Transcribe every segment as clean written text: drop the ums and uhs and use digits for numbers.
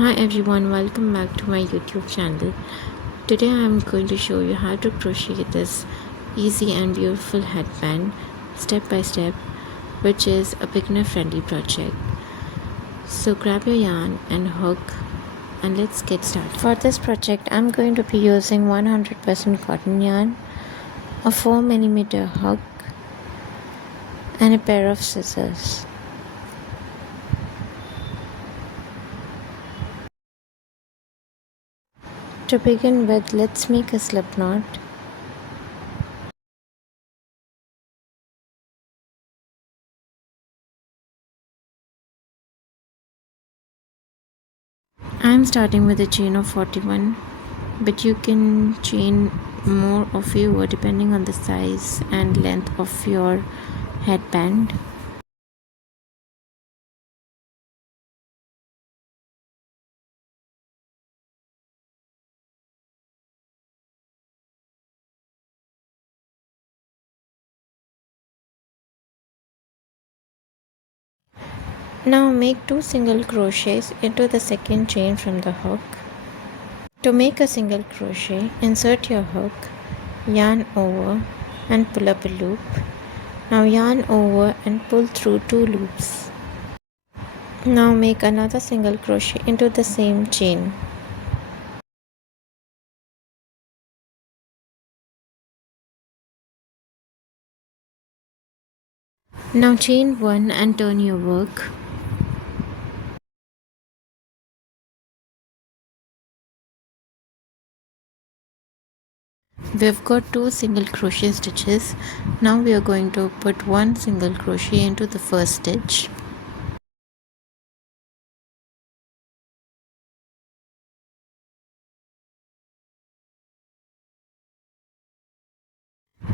Hi everyone, welcome back to my YouTube channel. Today I am going to show you how to crochet this easy and beautiful headband step by step, which is a beginner friendly project. So grab your yarn and hook and let's get started. For this project I am going to be using 100% cotton yarn, a 4mm hook and a pair of scissors. To begin with, let's make a slip knot. I am starting with a chain of 41, but you can chain more or fewer depending on the size and length of your headband. Now make 2 single crochets into the second chain from the hook. To make a single crochet, insert your hook, yarn over and pull up a loop. Now yarn over and pull through 2 loops. Now make another single crochet into the same chain. Now chain 1 and turn your work. We've got 2 single crochet stitches. Now we are going to put 1 single crochet into the first stitch.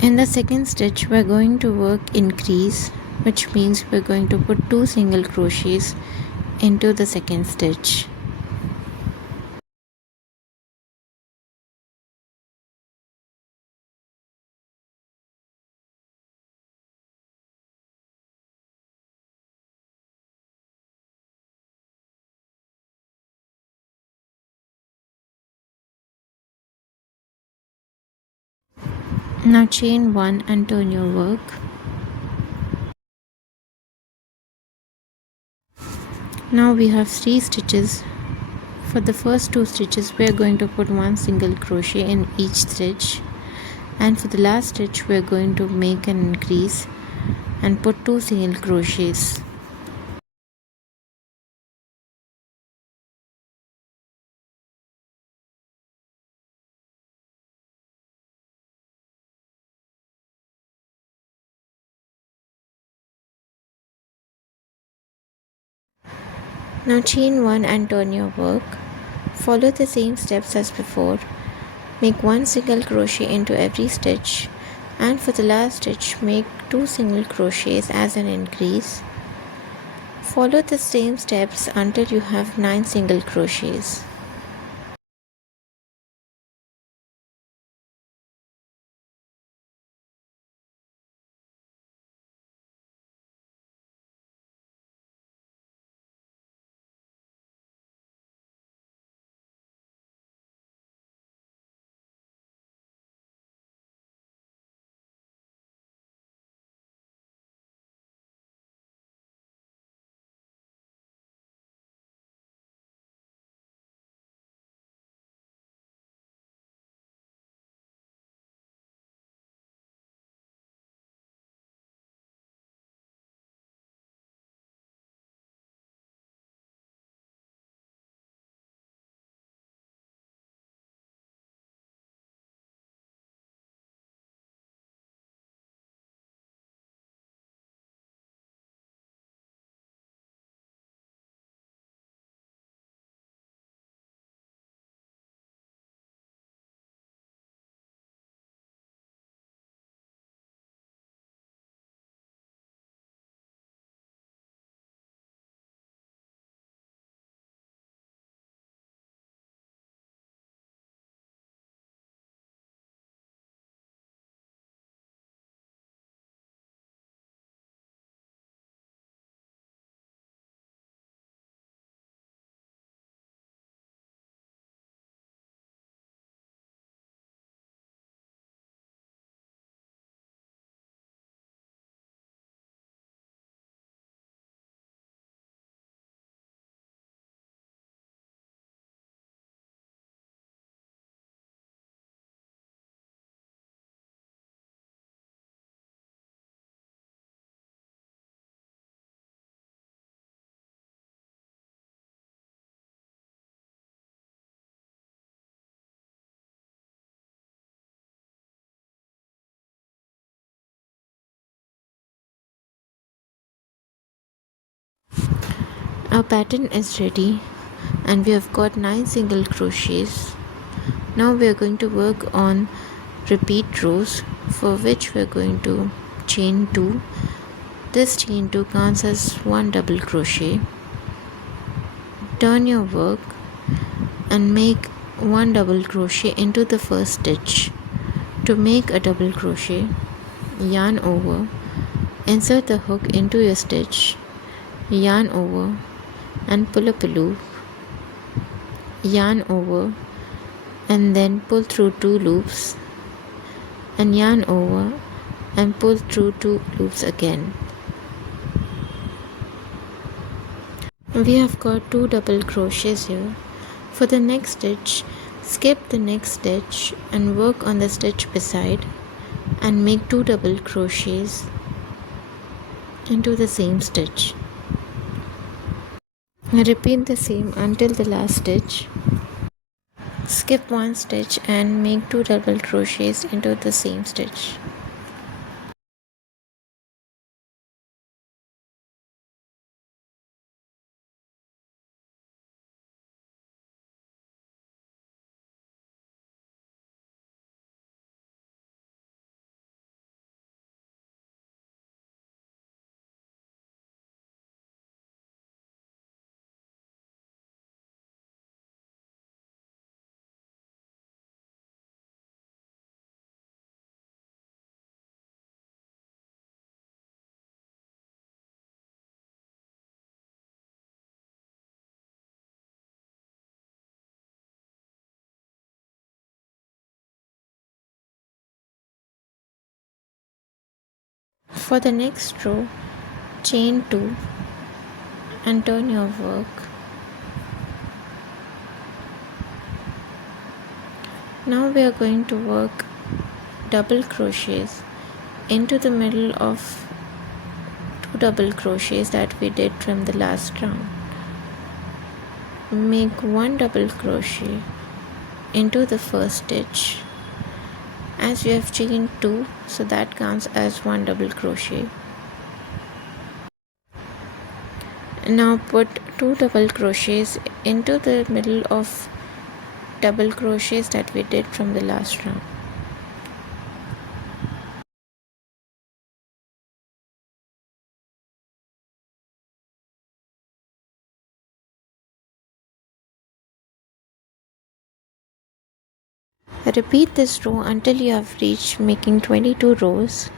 In the second stitch we are going to work increase, which means we are going to put 2 single crochets into the second stitch. Now chain 1 and turn your work. Now we have 3 stitches. For the first 2 stitches we are going to put 1 single crochet in each stitch, and for the last stitch we are going to make an increase and put 2 single crochets. Now chain 1 and turn your work. Follow the same steps as before. Make 1 single crochet into every stitch, and for the last stitch make 2 single crochets as an increase. Follow the same steps until you have 9 single crochets. Our pattern is ready and we have got 9 single crochets. Now we are going to work on repeat rows, for which we are going to chain 2. This chain 2 counts as 1 double crochet. Turn your work and make 1 double crochet into the first stitch. To make a double crochet, yarn over, insert the hook into your stitch, yarn over and pull up a loop, yarn over and then pull through 2 loops, and yarn over and pull through 2 loops again. We have got 2 double crochets here. For the next stitch, skip the next stitch and work on the stitch beside and make 2 double crochets into the same stitch. Repeat the same until the last stitch. Skip one stitch and make 2 double crochets into the same stitch. For the next row, chain 2 and turn your work. Now we are going to work double crochets into the middle of 2 double crochets that we did from the last round. Make 1 double crochet into the first stitch, as we have chained 2, so that counts as 1 double crochet. Now put 2 double crochets into the middle of double crochets that we did from the last round. Repeat this row until you have reached making 22 rows.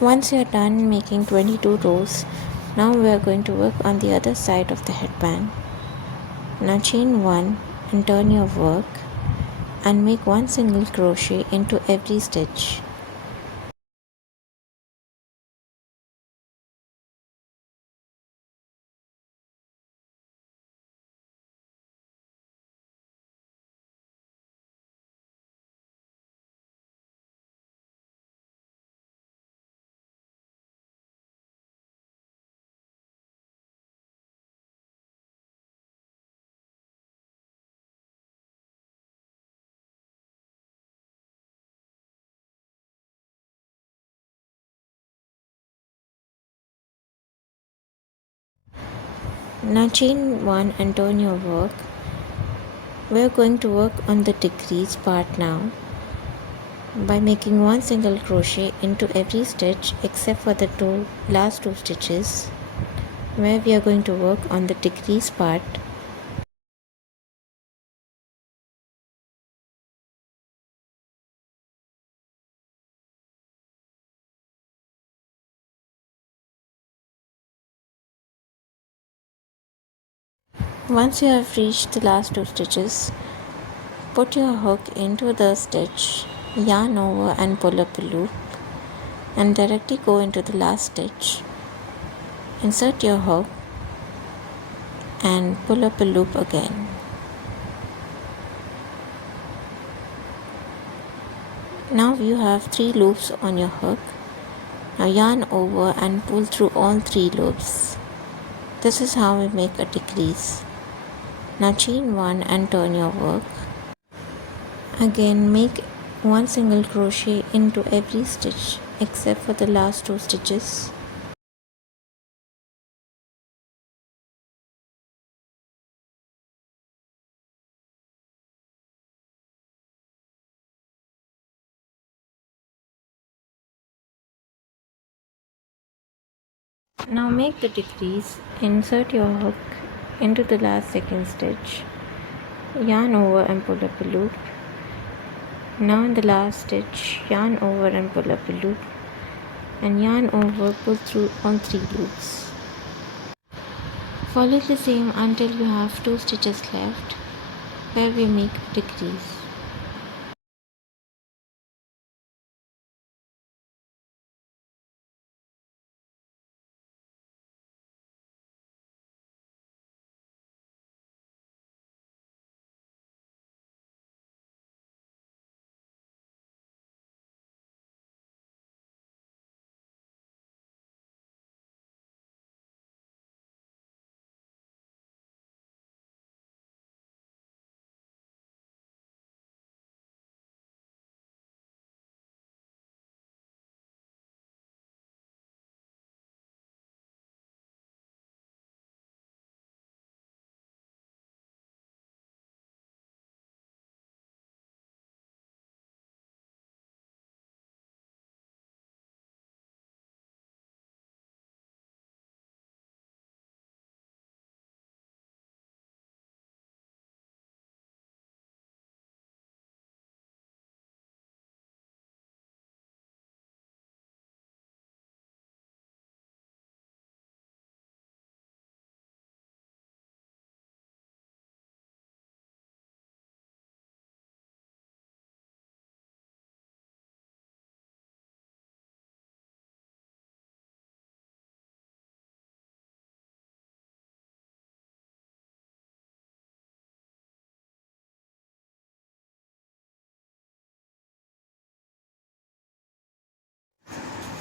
Once you are done making 22 rows, now we are going to work on the other side of the headband. Now chain 1 and turn your work and make 1 single crochet into every stitch. Now chain 1 and turn your work. We're going to work on the decrease part now by making one single crochet into every stitch except for the last two stitches where we are going to work on the decrease part. Once you have reached the last two stitches, put your hook into the stitch, yarn over and pull up a loop, and directly go into the last stitch. Insert your hook and pull up a loop again. Now you have 3 loops on your hook. Now yarn over and pull through all 3 loops. This is how we make a decrease. Now chain 1 and turn your work. Again make one single crochet into every stitch except for the last 2 stitches. Now make the decrease. Insert your hook into the last second stitch. Yarn over and pull up a loop. Now in the last stitch, yarn over and pull up a loop, and yarn over, pull through all 3 loops. Follow the same until you have 2 stitches left where we make a decrease.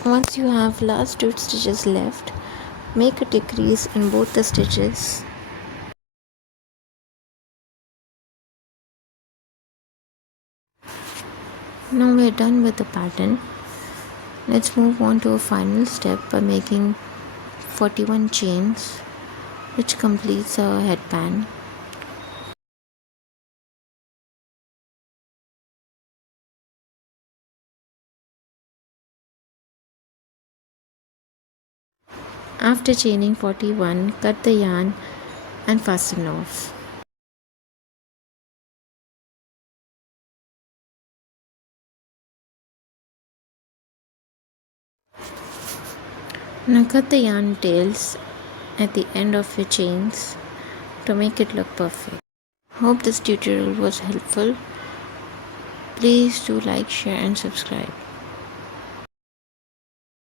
Once you have last 2 stitches left, make a decrease in both the stitches. Now we are done with the pattern. Let's move on to a final step by making 41 chains, which completes our headband. After chaining 41, cut the yarn and fasten off. Now cut the yarn tails at the end of your chains to make it look perfect. Hope this tutorial was helpful. Please do like, share and subscribe.